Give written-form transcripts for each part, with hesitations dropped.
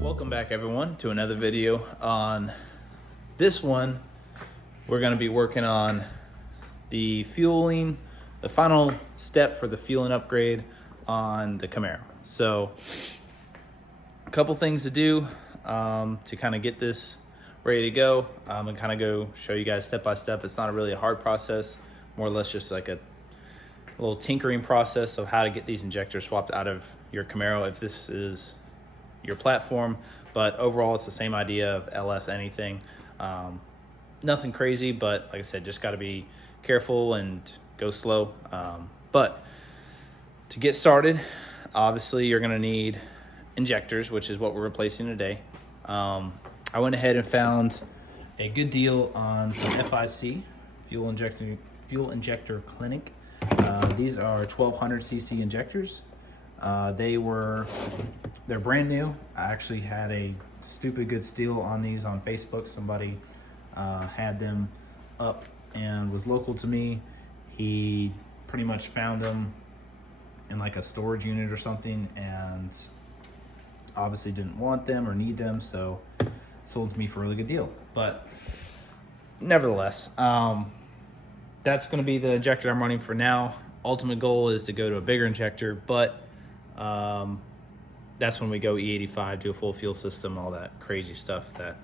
Welcome back everyone to another video. On this one we're going to be working on the fueling, the final step for the fueling upgrade on the Camaro. So a couple things to do to kind of get this ready to go, and kind of show you guys step by step. It's not really a hard process, more or less just like a little tinkering process of how to get these injectors swapped out of your Camaro if this is your platform. But overall it's the same idea of LS anything. Nothing crazy, but like I said, just got to be careful and go slow. But to get started, obviously you're going to need injectors, which is what we're replacing today. I went ahead and found a good deal on some FIC fuel injector clinic. These are 1200cc injectors. They're brand new. I actually had a stupid good steal on these on Facebook. Somebody had them up and was local to me. He pretty much found them in like a storage unit or something, and obviously didn't want them or need them, so sold to me for a really good deal. But nevertheless, that's going to be the injector I'm running for now. Ultimate goal is to go to a bigger injector, but that's when we go E85, do a full fuel system, all that crazy stuff that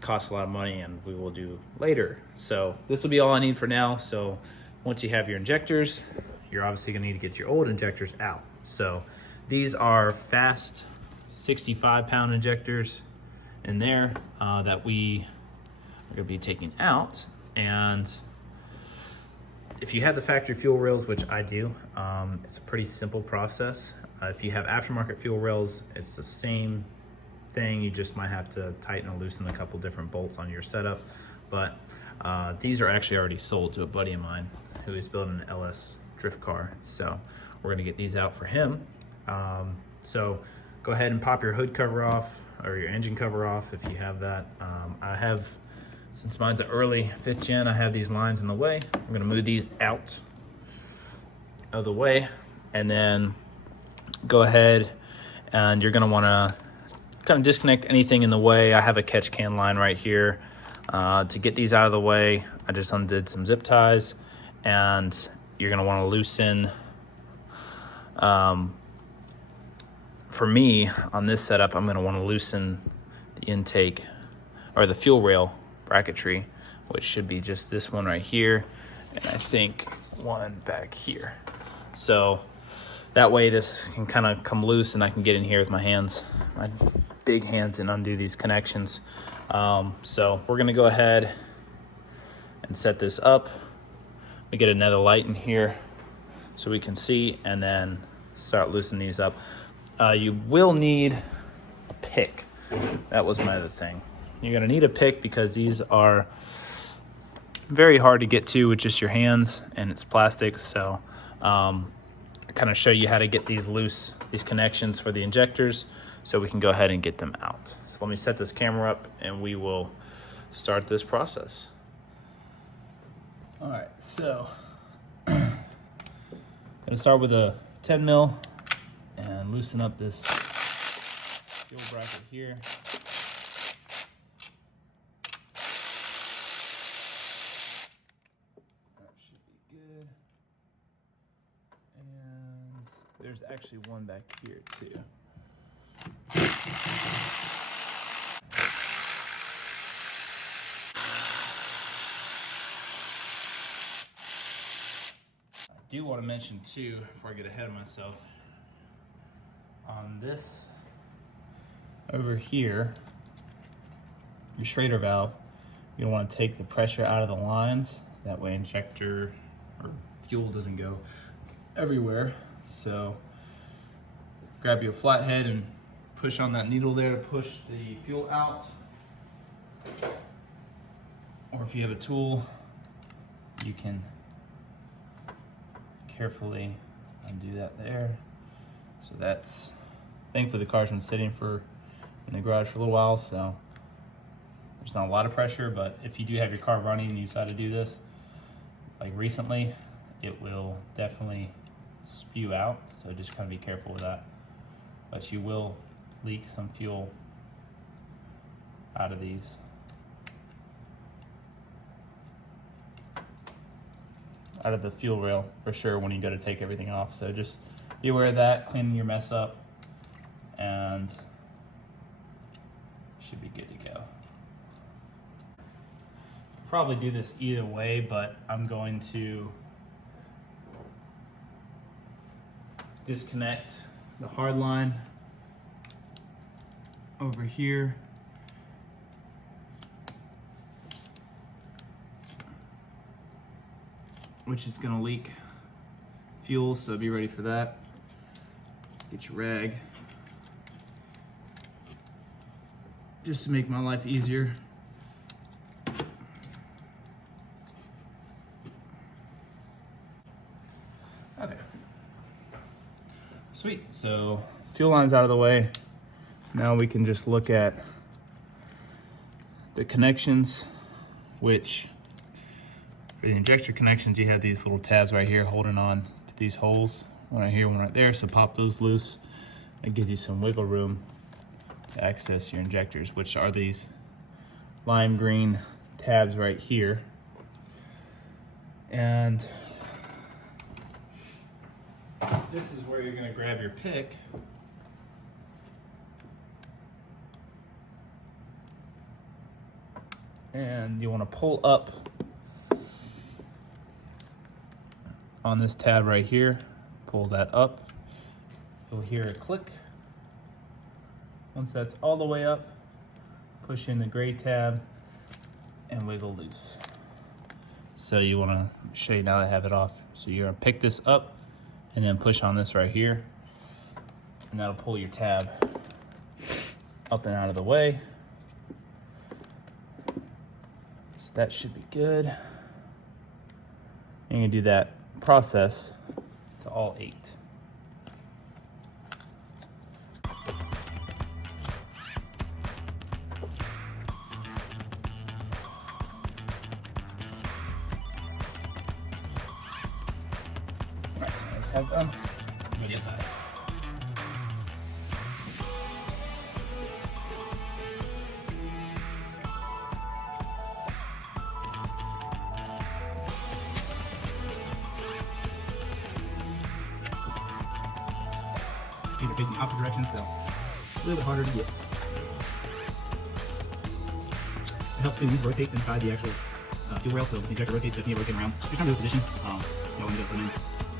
costs a lot of money and we will do later. So this will be all I need for now. So once you have your injectors, you're obviously going to need to get your old injectors out. So these are fast 65-pound injectors in there that we are going to be taking out. And if you have the factory fuel rails, which I do, it's a pretty simple process. If you have aftermarket fuel rails, it's the same thing. You just might have to tighten or loosen a couple different bolts on your setup. But these are actually already sold to a buddy of mine who is building an LS drift car. So we're gonna get these out for him. So go ahead and pop your hood cover off, or your engine cover off if you have that. I have, since mine's an early 5th gen, I have these lines in the way. I'm gonna move these out of the way, and then go ahead and you're gonna wanna kind of disconnect anything in the way. I have a catch can line right here. To get these out of the way, I just undid some zip ties, and you're gonna wanna loosen, for me on this setup, I'm gonna wanna loosen the intake or the fuel rail bracketry, which should be just this one right here, and I think one back here. So that way this can kind of come loose and I can get in here with my hands, my big hands, and undo these connections. So we're gonna go ahead and set this up. We get another light in here so we can see, and then start loosening these up. You will need a pick. That was my other thing. You're gonna need a pick because these are very hard to get to with just your hands, and it's plastic. So kind of show you how to get these loose, these connections for the injectors, so we can go ahead and get them out. So let me set this camera up and we will start this process. All right, so gonna start with a 10 mil and loosen up this fuel bracket here. That should be good. And there's actually one back here too. I do want to mention too, before I get ahead of myself, on this over here, your Schrader valve, you're gonna want to take the pressure out of the lines. That way injector or fuel doesn't go everywhere. So grab you a flathead and push on that needle there to push the fuel out. Or if you have a tool, you can carefully undo that there. So that's, thankfully the car's been sitting in the garage for a little while, so there There's not a lot of pressure, but if you do have your car running and you decide to do this, like recently, it will definitely spew out. So just kind of be careful with that. But you will leak some fuel out of these. Out of the fuel rail for sure when you go to take everything off. So just be aware of that, cleaning your mess up, and should be good to go. Probably do this either way, but I'm going to disconnect the hard line over here. Which is gonna leak fuel, so be ready for that. Get your rag. Just to make my life easier. Okay. Sweet, so fuel line's out of the way. Now we can just look at the connections, which for the injector connections, you have these little tabs right here holding on to these holes. One right here, one right there, so pop those loose. It gives you some wiggle room to access your injectors, which are these lime green tabs right here. And this is where you're gonna grab your pick and you wanna pull up on this tab right here, pull that up. You'll hear a click. Once that's all the way up, push in the gray tab and wiggle loose. So you want to show you now that I have it off. So you're gonna pick this up and then push on this right here, and that'll pull your tab up and out of the way. So that should be good. And you do that process to all 8. Alright, so this has done. Go to the inside. These are facing the opposite direction, so a little bit harder to get. It helps to rotate inside the actual fuel rail, so the injector rotates, so if you need to rotate around, just trying to do the position. You know, when you get them in,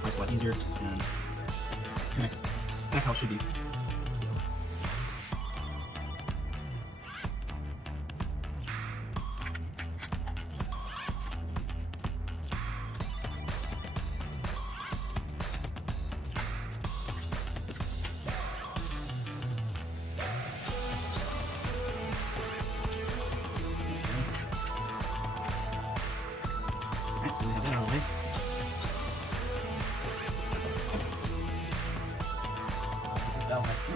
it's a lot easier and connects back how it should be. Alright, so we have that out of the way. Put this valve back in.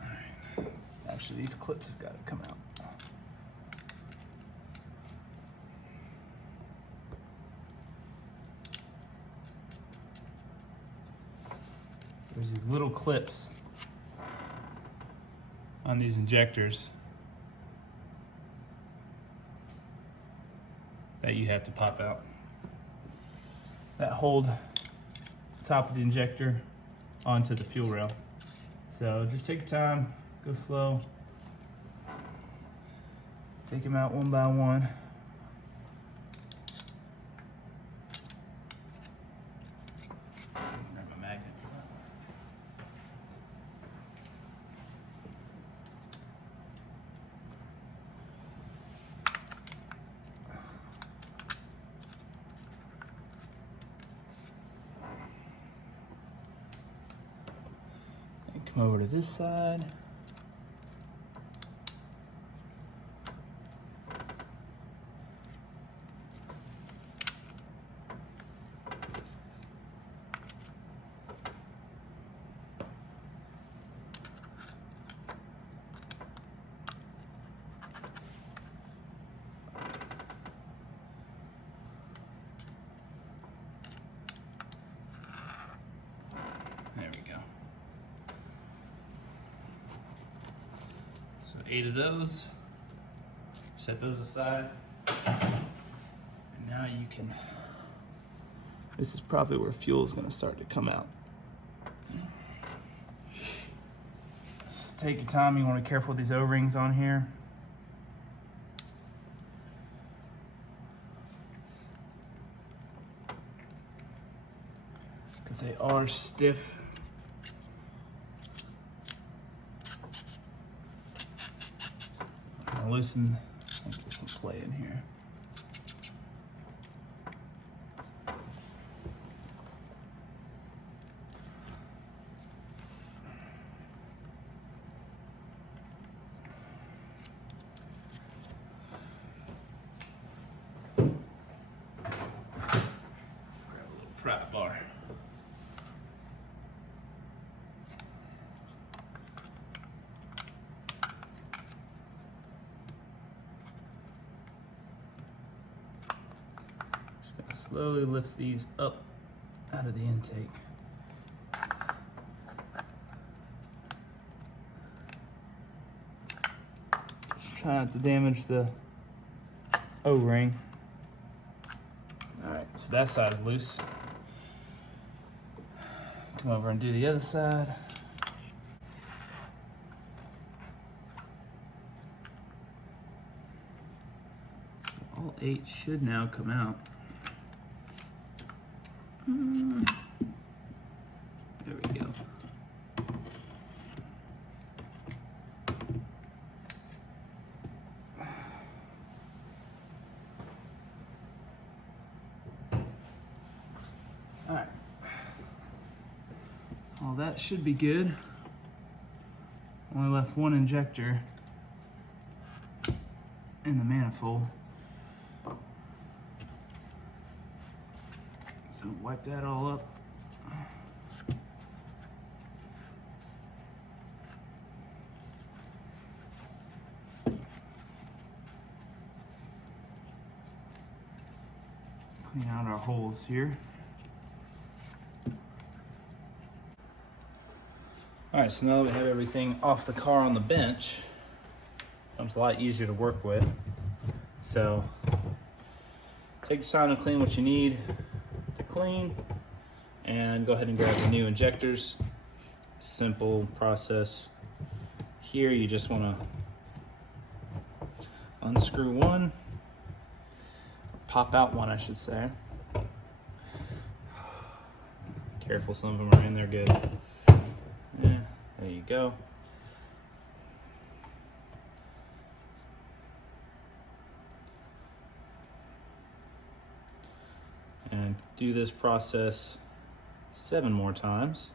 Alright. Actually, these clips have got to come out. There's these little clips on these injectors that you have to pop out that hold the top of the injector onto the fuel rail. So just take your time, go slow, take them out one by one. Grab a magnet for that. Come over to this side. 8 of those. Set those aside. And now you can, this is probably where fuel is going to start to come out. Just take your time. You want to be careful with these O-rings on here. Because they are stiff. I'll loosen, let's get some play in here. Grab a little pry bar. Slowly lift these up out of the intake. Just try not to damage the O-ring. All right, so that side's loose. Come over and do the other side. All 8 should now come out. There we go. All right. Well, that should be good. Only left one injector in the manifold. So wipe that all up. Clean out our holes here. All right, so now that we have everything off the car on the bench, it becomes a lot easier to work with. So take the time to clean what you need to clean and go ahead and grab the new injectors. Simple process. Here you just want to unscrew one, pop out one I should say. Careful, some of them are in there good. Yeah, there you go. And do this process 7 more times.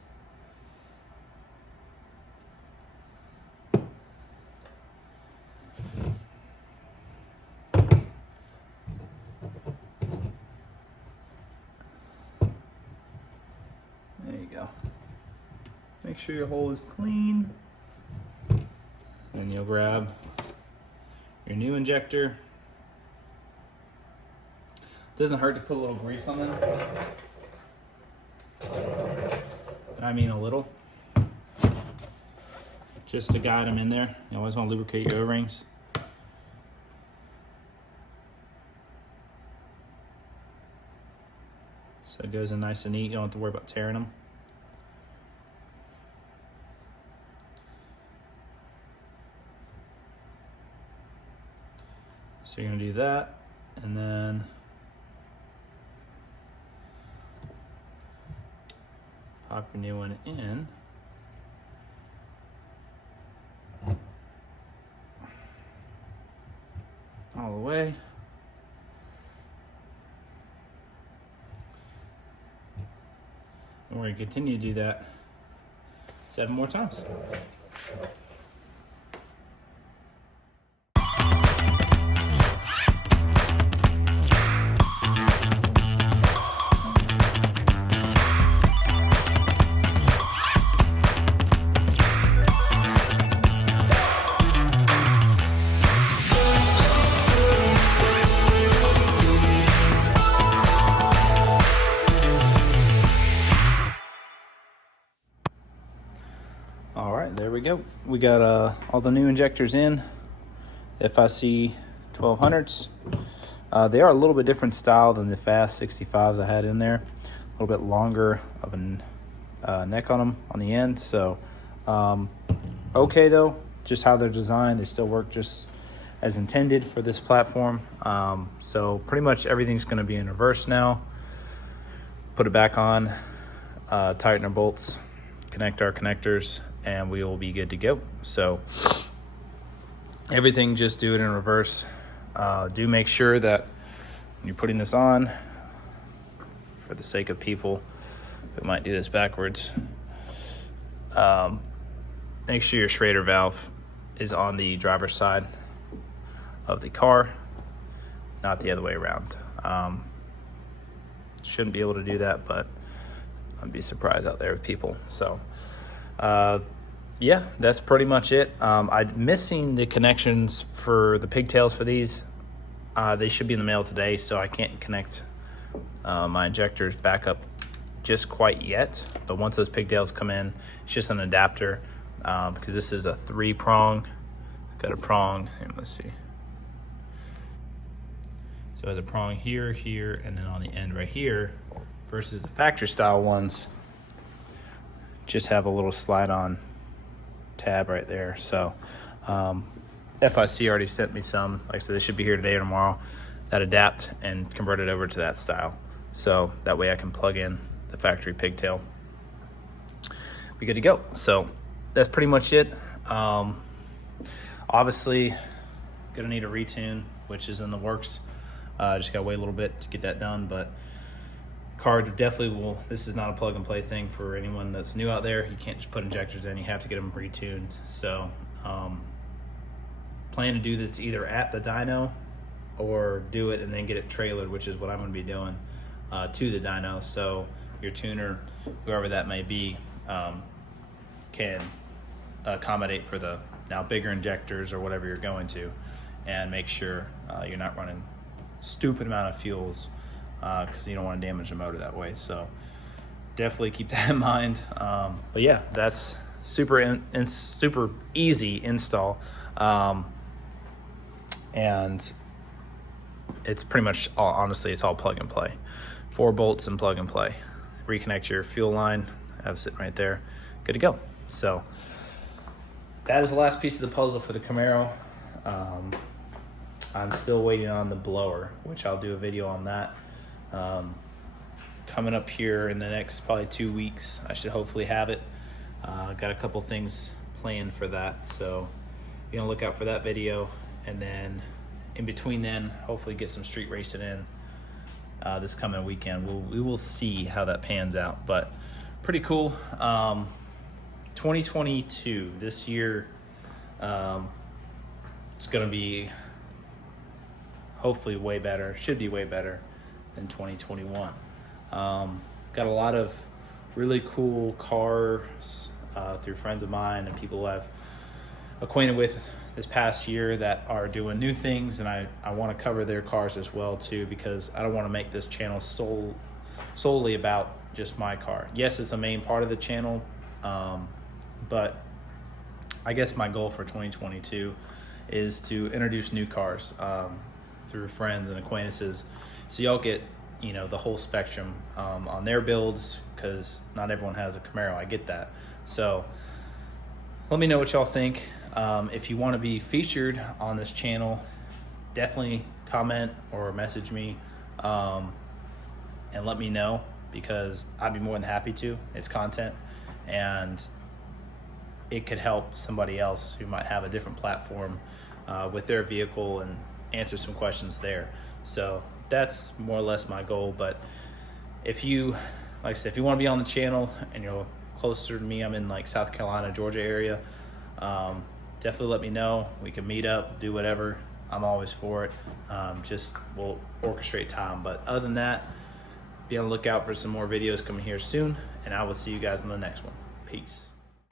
There you go. Make sure your hole is clean. Then you'll grab your new injector. Doesn't hurt to put a little grease on them. I mean a little. Just to guide them in there. You always want to lubricate your O-rings. So it goes in nice and neat. You don't have to worry about tearing them. So you're going to do that, and then pop your new one in. All the way. And we're going to continue to do that 7 more times. All right, there we go. go. We got all the new injectors in, FIC 1200s. They are a little bit different style than the fast 65s I had in there. A little bit longer of a neck on them on the end. So okay though, just how they're designed, they still work just as intended for this platform. So pretty much everything's going to be in reverse now. Put it back on, tighten our bolts, connect our connectors, and we will be good to go. So everything, just do it in reverse. Do make sure that when you're putting this on, for the sake of people who might do this backwards, make sure your Schrader valve is on the driver's side of the car, not the other way around. Shouldn't be able to do that, but I'd be surprised out there with people. So yeah, that's pretty much it. I'm missing the connections for the pigtails for these. They should be in the mail today, so I can't connect my injectors back up just quite yet. But once those pigtails come in, it's just an adapter, because this is a 3-prong. Got a prong, and let's see. So it has a prong here, here, and then on the end right here, versus the factory style ones just have a little slide on tab right there. So FIC already sent me some. Like I said, they should be here today or tomorrow, that adapt and convert it over to that style. So that way I can plug in the factory pigtail. Be good to go. So that's pretty much it. Obviously gonna need a retune, which is in the works. Just gotta wait a little bit to get that done, but car definitely will. This is not a plug and play thing for anyone that's new out there. You can't just put injectors in, you have to get them retuned. So plan to do this either at the dyno or do it and then get it trailered, which is what I'm gonna be doing to the dyno. So your tuner, whoever that may be, can accommodate for the now bigger injectors or whatever you're going to, and make sure you're not running stupid amount of fuels, because you don't want to damage the motor that way. So definitely keep that in mind. But yeah, that's super super easy install, and it's pretty much all, honestly, it's all plug and play. 4 bolts and plug and play. Reconnect your fuel line, have it sitting right there, good to go. So that is the last piece of the puzzle for the Camaro. I'm still waiting on the blower, which I'll do a video on that coming up here in the next probably 2 weeks. I should hopefully have it. Got a couple things planned for that, so be on the lookout for that video. And then in between then, hopefully get some street racing in this coming weekend. We will see how that pans out, but pretty cool. 2022, this year, it's gonna be hopefully way better, should be way better than 2021. Got a lot of really cool cars through friends of mine and people I've acquainted with this past year that are doing new things, and I want to cover their cars as well too, because I don't want to make this channel solely about just my car. Yes, it's a main part of the channel, but I guess my goal for 2022 is to introduce new cars through friends and acquaintances, so y'all get, you know, the whole spectrum on their builds, because not everyone has a Camaro. I get that. So let me know what y'all think. If you want to be featured on this channel, definitely comment or message me and let me know, because I'd be more than happy to. It's content, and it could help somebody else who might have a different platform with their vehicle and answer some questions there. So that's more or less my goal. But if you, like I said, if you want to be on the channel and you're closer to me, I'm in like South Carolina, Georgia area, definitely let me know. We can meet up, do whatever. I'm always for it. Just we'll orchestrate time. But other than that, be on the lookout for some more videos coming here soon, and I will see you guys in the next one. Peace.